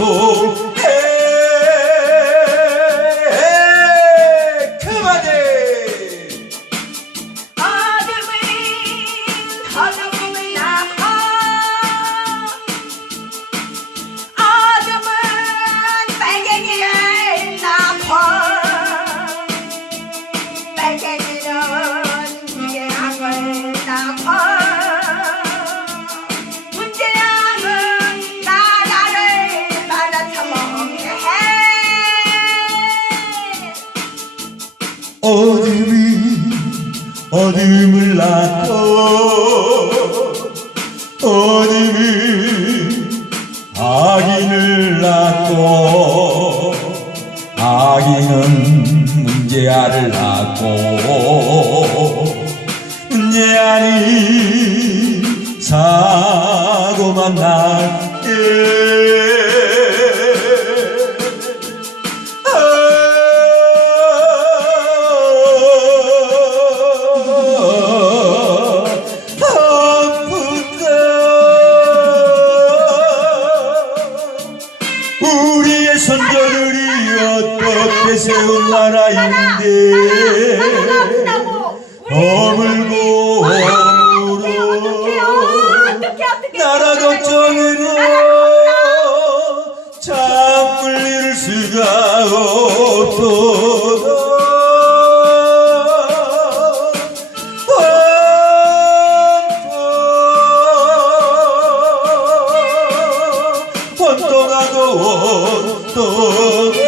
원 어둠을 낳고 어둠이 악인을 낳고 악인은 문제아를 낳고 문제아니 사고만 낳게 어물고 어물어 나라 걱정으로 잠을 이룰 수가 없도록 원동하고 원동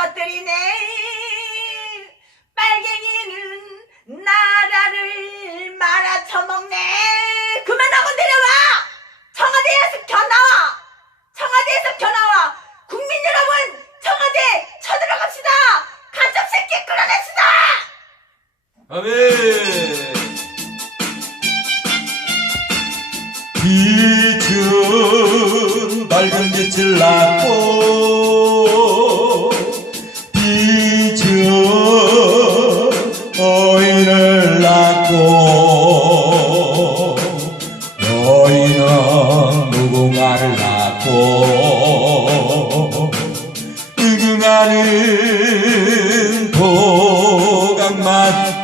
허물어뜨리네. 빨갱이는 나라를 말아쳐먹네. 그만하고 내려와. 청와대에서 겨나와. 청와대에서 겨나와. 국민 여러분 청와대 쳐들어갑시다. 간첩 새끼 끌어냅시다. 아멘. 비춘 밝은 빛을 낳고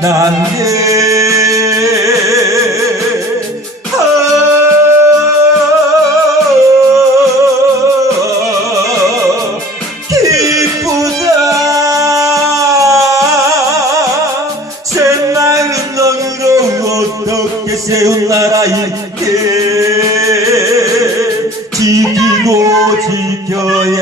난게 아, 기쁘다. 새마을은 너그러워 어떻게 세운 나라인데 지키고 지켜야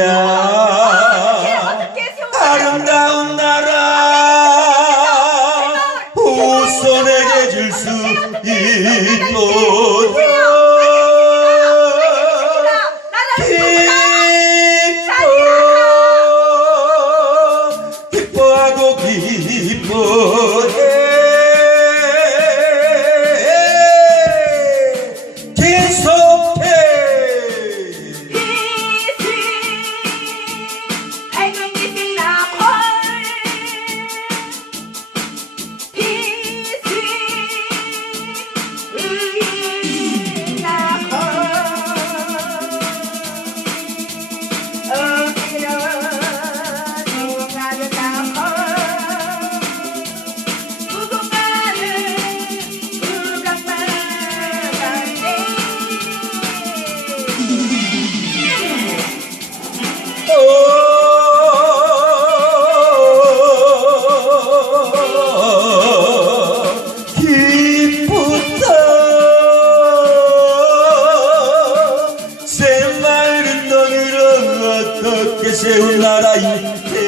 어떻게 세운 나라인데?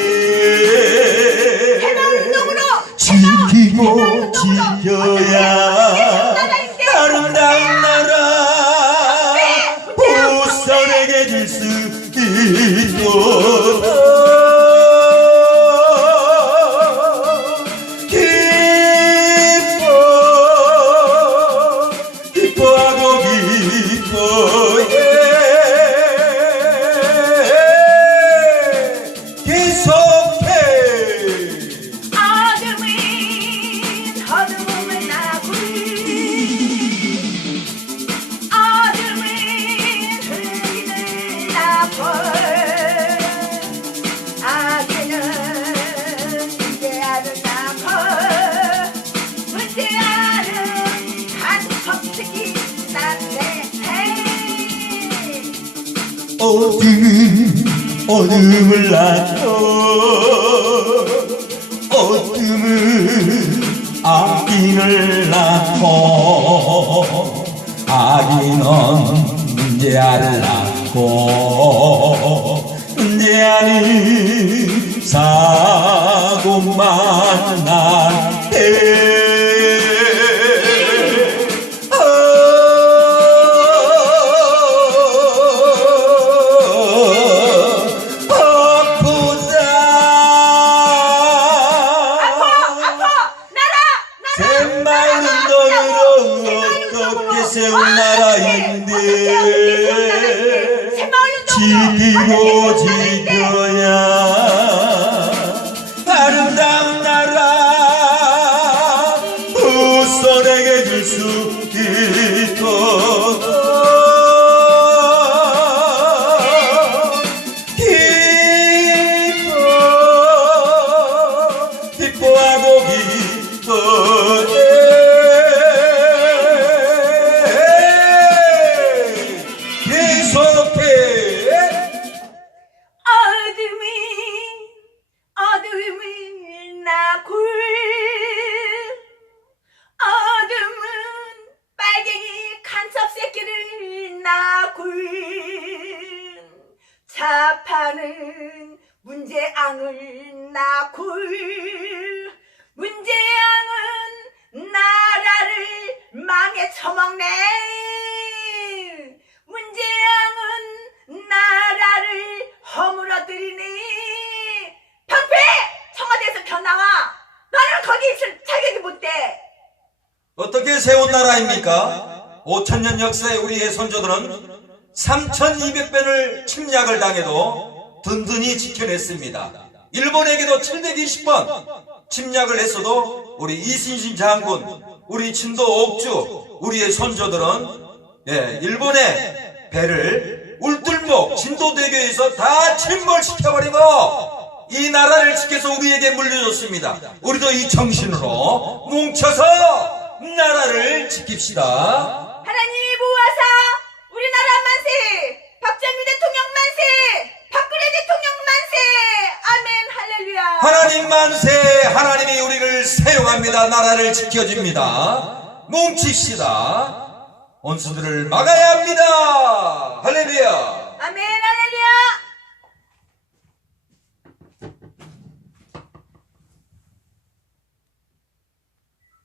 해방동으로 지키고 지켜야 어둠을 낳고 어둠은 악인을 낳고 악인은 문제아를 낳고 문제아는 사고만 낳대 자파는 문제앙을 나굴 문제앙은 나라를 망에 처먹네. 문제양은 나라를 허물어뜨리니. 방패! 청와대에서 견나와. 너는 거기 있을 자격이 못돼 어떻게 세운 나라입니까? 5천년 역사의 우리의 선조들은 3,200번을 침략을 당해도 든든히 지켜냈습니다. 일본에게도 720번 침략을 했어도 우리 이순신 장군, 우리 진도 옥주, 우리의 선조들은 예, 일본의 배를 울들목 진도대교에서 다 침몰시켜버리고 이 나라를 지켜서 우리에게 물려줬습니다. 우리도 이 정신으로 뭉쳐서 나라를 지킵시다. 만세 박정희 대통령 만세 박근혜 대통령 만세 아멘 할렐루야 하나님 만세 하나님이 우리를 사용합니다. 나라를 지켜줍니다. 뭉칩시다. 원수들을 막아야 합니다. 할렐루야. 아멘 할렐루야